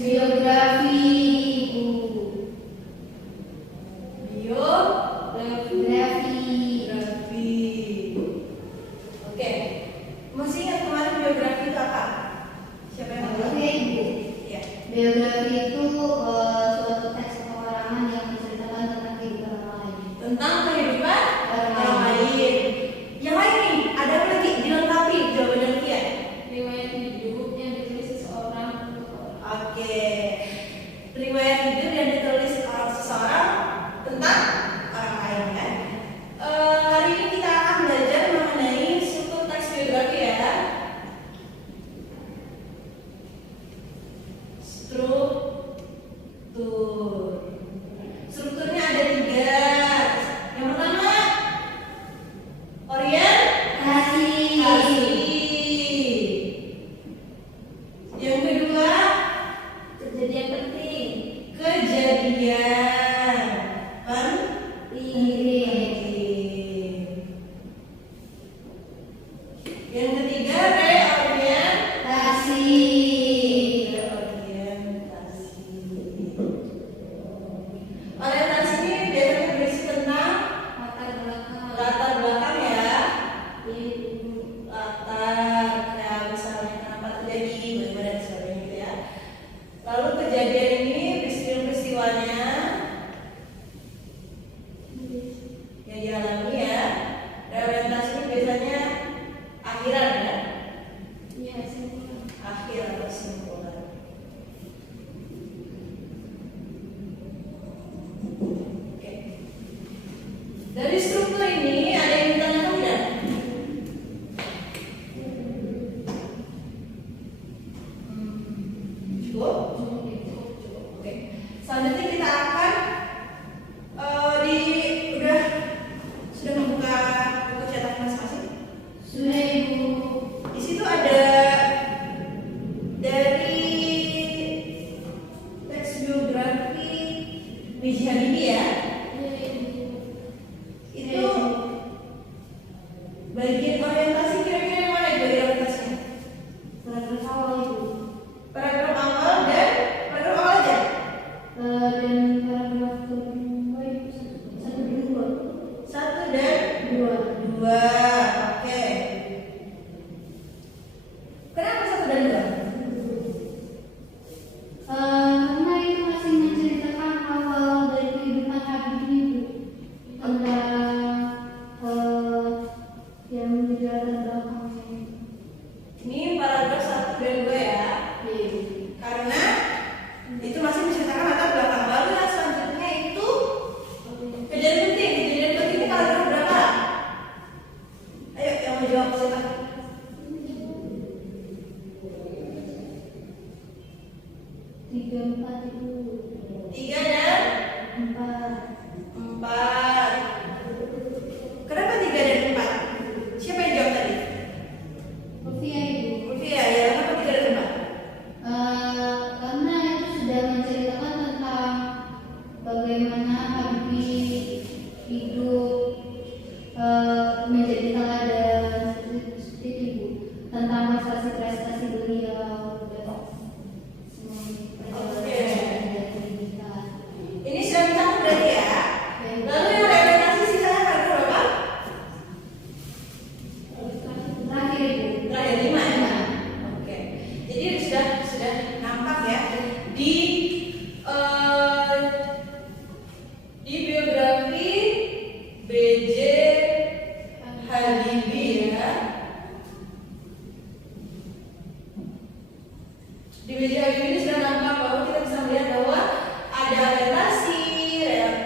Biografi. Oke. Masih ingat kemarin biografi itu apa? Siapa yang tahu? Ya. Biografi itu suatu teks perorangan yang menceritakan tentang kehidupan orang lain. Tentang kehidupan orang lain. Yang lain nih, ada apa lagi? Dilengkapi jawaban Fian. Riwayat hidup yang ditulis seseorang untuk orang. Oke. Riwayat hidup yang ditulis oleh seseorang tentang orang lain kan? Hari ini kita akan belajar mengenai struktur teks biografi ya. Strukturnya ada 3. Yang pertama orientasi. Yang kedua Kejadian penting. kejadian penting. Yang ketiga reorientasi. Orientasi ini biasanya berisi tentang latar belakang ya. Latar, kayak misalnya kenapa terjadi, bagaimana dan sebagainya gitu ya. Lalu kejadian ini peristiwanya yang dialami ya. Reorientasi ini biasanya akhiran ya. Iya, semua. Akhir atau kesimpulan. Oke. Dari struktur ini ada yang ditanyakan tidak? Cukup? Oke. Selanjutnya kita akan sudah membuka buku cetak masing-masing. Sudah Ibu. Di situ ada dari teks biografi B.J. Habibie ya. Itu bagian orientasi kira-kira yang mana itu bagian orientasinya? Paragraf awal Ibu. Paragraf awal dan paragraf awal aja. Dan paragraf kedua Ibu. Satu dan Dua. dua. Oke. Kenapa 1 dan 2? Karena itu masih menceritakan awal dari kehidupan Habibie Ibu. Antara yang menjadi latar belakangnya. Ini paragraf 1 dan 2 ya. Karena itu masih menceritakan latar belakang. Lalu yang selanjutnya itu kejadian penting. Kejadian penting ini paragraf berapa? Ayo yang mau jawab siapa? 3, 4 Ibu. 3 dan 4. 4. Kenapa 3 dan 4? Siapa yang jawab tadi? Ulfia Ibu. Ulfia ya. Kenapa 3 dan 4? Karena itu sudah menceritakan tentang bagaimana Habibie hidup menjadi teladan seperti itu Ibu, tentang prestasi beliau dan semua perjalanan dan pendidikan. Ini sudah mencakup berarti ya. Lalu yang reorientasi sisanya paragraf berapa? Terakhir Ibu. Terakhir 5 ya. Oke. Jadi sudah nampak ya di biografi B.J. Habibie ya. Di B.J. Habibie ini sudah nampak bahwa kita bisa melihat bahwa ada orientasi,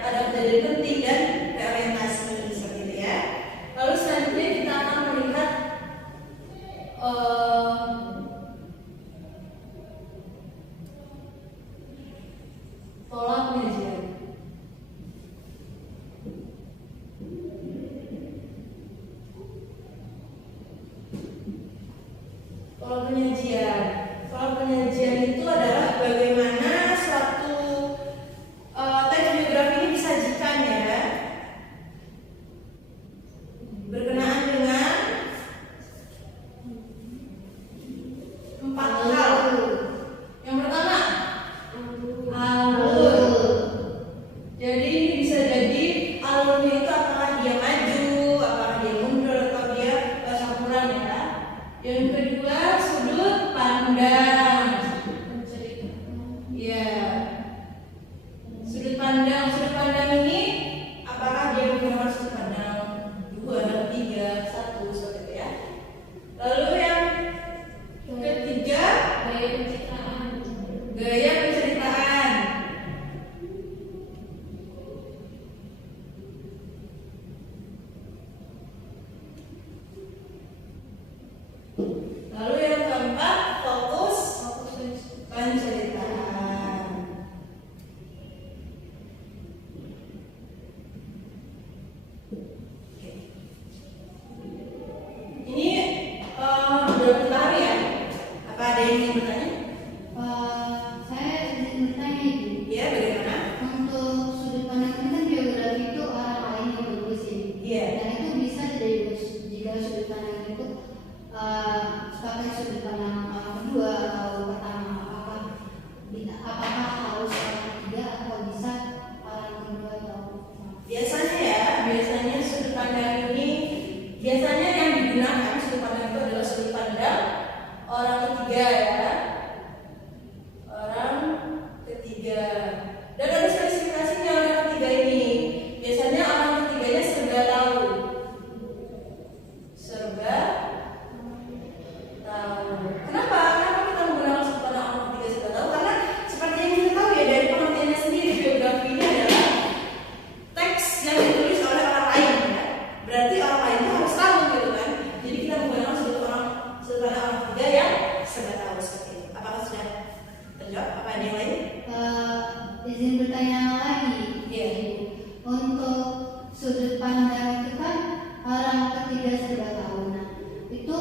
ada kejadian penting dan reorientasi seperti itu ya. Lalu selanjutnya kita akan melihat pola penyajian. Pola penyajian itu adalah bagaimana suatu teks biografi ini disajikan ya. Berkenaan dengan 4 hal. Yang pertama, Gaya penceritaan. Lalu yang keempat, fokus penceritaan. Oke. Ini udah berlari ya? Apa ada yang ingin bertanya? Saya ingin bertanya Ibu. Ya, bagaimana? Untuk sudut pandang ini kan biografi itu orang lain yang menulis ini. Iya. Dan itu bisa dari jika sudut pandang itu sebagai sudut pandang orang kedua atau pertama, apakah harus orang ketiga atau bisa orang kedua atau Biasanya sudut pandang ini biasanya yang digunakan sudut pandang itu adalah sudut pandang orang ketiga ya. Orang ketiga. Dan ada spesifikasinya orang ketiga ini. Biasanya orang ketiganya serba tahu. Serba tahu. Kenapa? Kenapa kita menggunakan sudut pandang orang ketiga serba tahu? Karena seperti yang kita tahu ya dari pengertiannya sendiri, biografi ini adalah teks yang ditulis oleh orang lain ya. Berarti orang lain itu harus tahu gitu kan. Jadi kita menggunakan sudut pandang orang ketiga yang serba tahu seperti itu. Apakah sudah terjawab? Apa ada yang lain? izin bertanya lagi. Iya. Untuk sudut pandang itu kan orang ketiga serba tahu. Nah, itu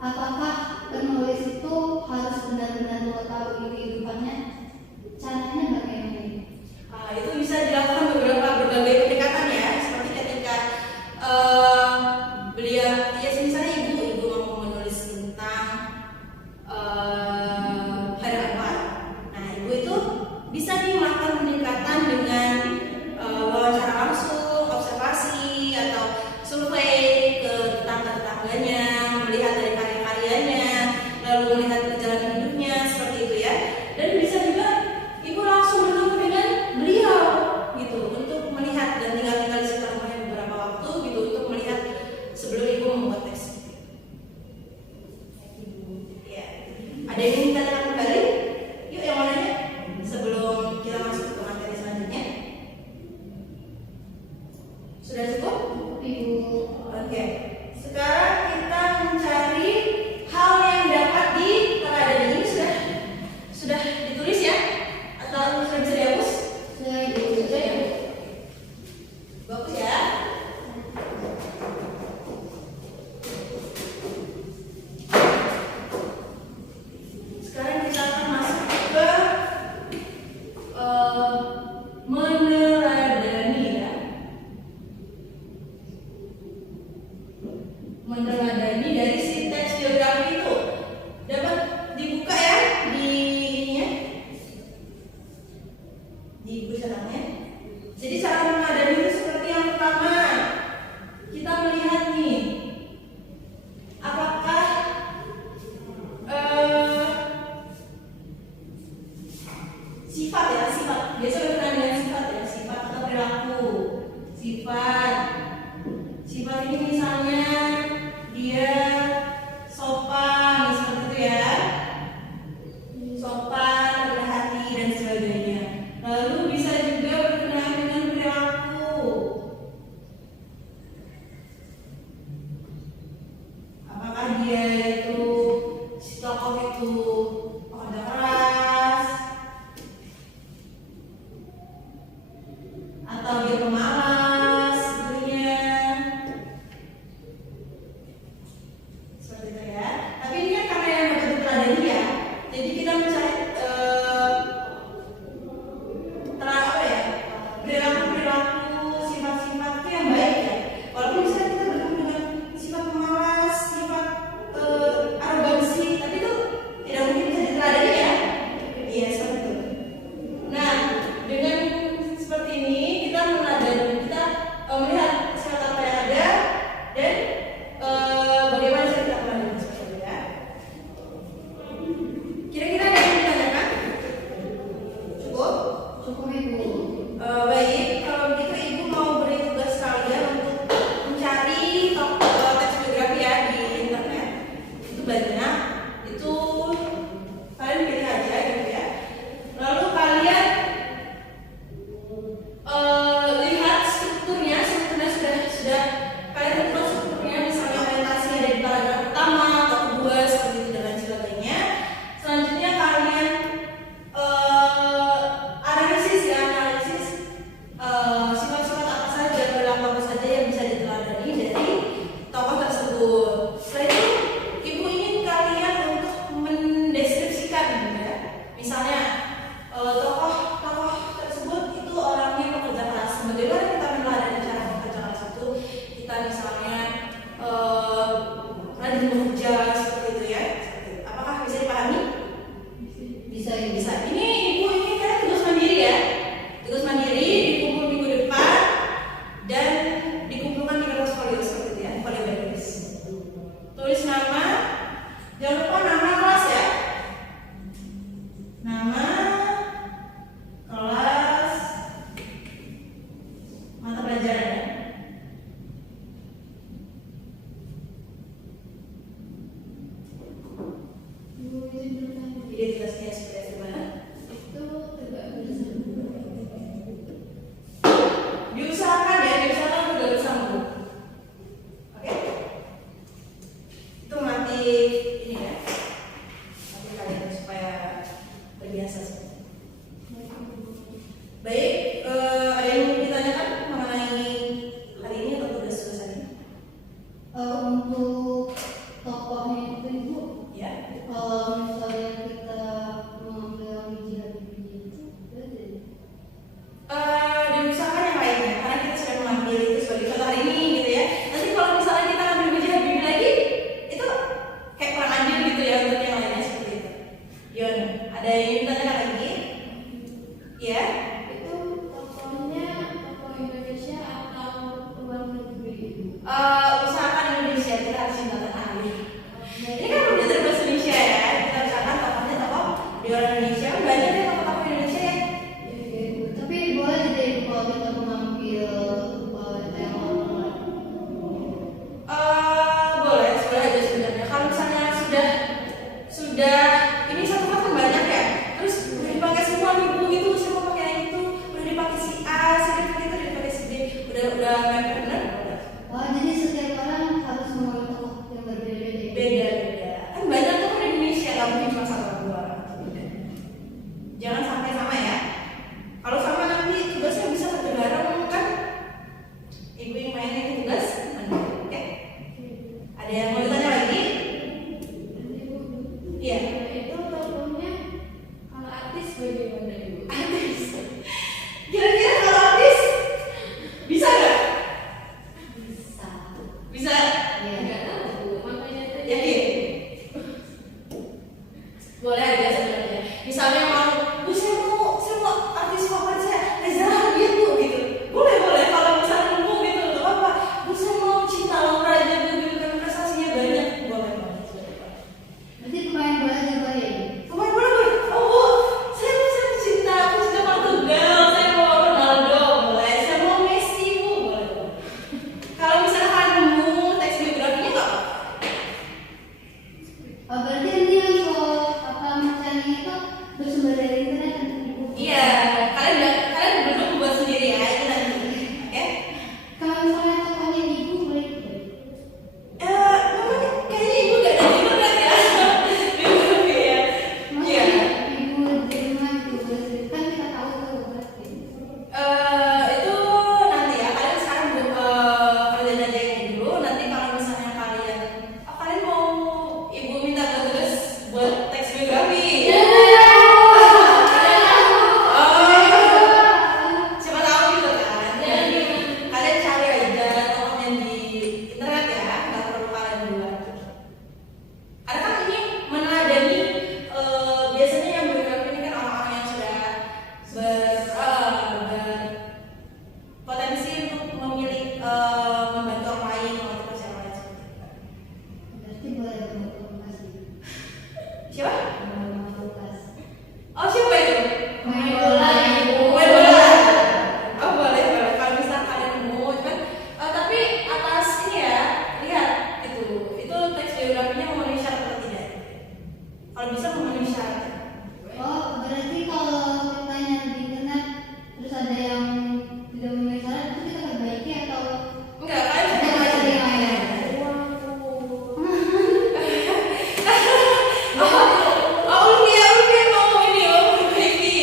apakah penulis itu harus benar-benar mengetahui kehidupannya? Caranya bagaimana? Itu bisa dilakukan berbagai pendekatan ya. Seperti ketika beliau, ya misalnya ibu mau menulis tentang hari Akbar. Nah, ibu itu bisa melakukan pendekatan dengan wawancara langsung, observasi atau survei ke tetangga-tetangganya, melihat dari karya-karyanya, lalu melihat perjalanan hidupnya seperti itu ya. Dan bisa juga ibu langsung bertemu dengan beliau gitu untuk melihat dan tinggal di sekitar rumahnya beberapa waktu gitu untuk melihat sebelum ibu membuat teks. Ya. Ada yang ingin ditanyakan kembali? Yuk yang mananya? Sebelum kita masuk ke materi selanjutnya. Sudah cukup? Ibu. Oke. Sekarang kita mencari hal yang dapat diteladani. Ini sudah ditulis ya? Atau sudah bisa dihapus? Sudah Ibu. Bagus ya. Sekarang kita akan masuk ke meneladani ya. Meneladani dari si teks biografi itu dapat dibuka ya di ininya, di buku cetaknya. Jadi cara meneladani itu seperti yang pertama, kita melihat nih apakah sifat biasa berkenaan dengan sifat atau perilaku. Sifat ini misalnya dia sopan seperti itu ya, sopan, rendah hati dan sebagainya. Lalu bisa juga berkenaan dengan perilaku. Apakah dia itu si tokoh itu pekerja keras atau dia pemalas biasa sih. Baik, ada yang ingin ditanyakan mengenai hari ini atau tugas-tugas hari ini? Untuk tokohnya itu Ibu, Ya. kalau misalnya kita mengambil biji-biji itu, Diusahakan yang lainnya karena kita sudah mengambil itu sebagai contoh hari ini gitu ya. Nanti kalau misalnya kita ngambil biji Habibie lagi, itu kayak kurang adil gitu ya untuk yang lainnya seperti itu. Yon, ada yang ingin ditanyakan lagi? Ya. Itu tokohnya tokoh Indonesia atau luar negeri? Usahakan Indonesia, kita harus cintakan ahli. Ini kan udah terbahasa Indonesia ya, kita usahakan tokohnya tokoh di orang Indonesia. Banyak ya tokoh-tokoh Indonesia ya. tapi boleh tidak Ibu kalau kita mengambil tema orang lain? Boleh aja sebenarnya. Kalau misalnya sudah ini satu kan banyak ya. Terus udah dipakai semua ibu gitu, siapa pakai yang itu, udah dipakai si A, si B pakai itu, udah dipakai si B, udah mepet bener. Jadi setiap orang harus mengambil tokoh yang berbeda-beda. Beda-beda. Kan banyak tuh di Indonesia, nggak mungkin cuma satu atau dua orang. Jangan sampai sama ya. Kalau sama nanti tugasnya bisa kerja bareng kan. Ibu yang mainin tugas, oke? Ada yang mau ditanya lagi? Iya. Itu tokohnya kalau artis bagaimana Ibu? Artis. Kira-kira kalau artis bisa nggak? Bisa. Bisa. Ya. Nggak tahu, makanya tadi. Yakin? Boleh aja sebenarnya. Misalnya mau, saya mau artis favorit saya Reza Rahadian Bu gitu. Boleh kalau misalnya nemu gitu nggak apa-apa. Saya mau cinta Laura aja Bu gitu kan prestasinya banyak. Boleh. Nanti pemain bola juga ya Ibu? Pemain bola boleh. Oh Bu, saya cinta, aku cinta Portugal. Saya mau Ronaldo, boleh. Saya mau Messi Bu, boleh. Kalau misalnya kalian nemu teks biografinya nggak apa-apa. Berarti nanti info apa macamnya itu bersumber dari internet kan Ibu? Iya, kalian berdua membuat sendiri ya itu nanti. Oke? Kalau misalnya tokohnya Ibu boleh tidak? Namanya kayaknya ibu gak ada juga kan ya? Biografi ya. Maksudnya Iya. Ibu di rumah itu kan kita tahu tuh berarti. Itu nanti ya. Kalian sekarang kerjain aja ini dulu. Nanti kalau misalnya kalian mau ibu minta tugas buat teks biografi. Siapa tahu gitu kan. Jadi kalian cari aja tokohnya di internet ya, nggak perlu kalian buat. Karena kan ini meneladani biasanya yang biografi ini kan orang-orang yang sudah berpotensi untuk memilih membantu orang lain atau yang lain seperti itu. Berarti boleh berkomunikasi. Siapa? Berkomunikasi. Oh siapa itu? Main bola Ibu. Main bola. Oh boleh. Kalau misalnya kalian mau, cuman tapi atas ini ya, lihat itu teks biografinya memenuhi syarat atau tidak. Kalau bisa memenuhi syarat. Oh, berarti kalau kita nyari di internet terus ada yang tidak memenuhi syarat itu kita perbaiki atau Enggak, kalian kita cari cari yang aja. lain? Oh, Olivia mau ini perbaiki.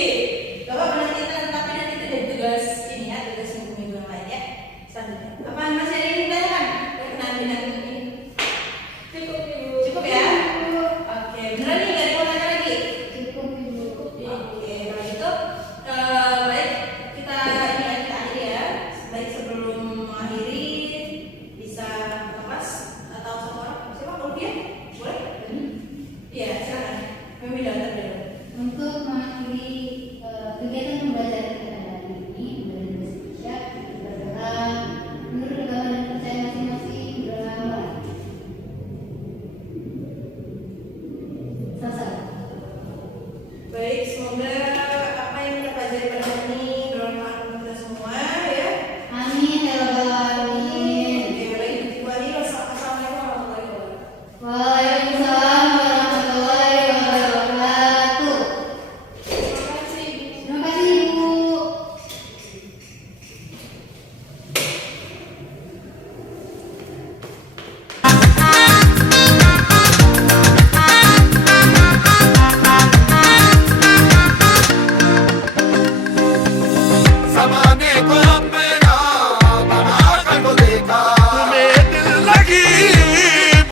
maneka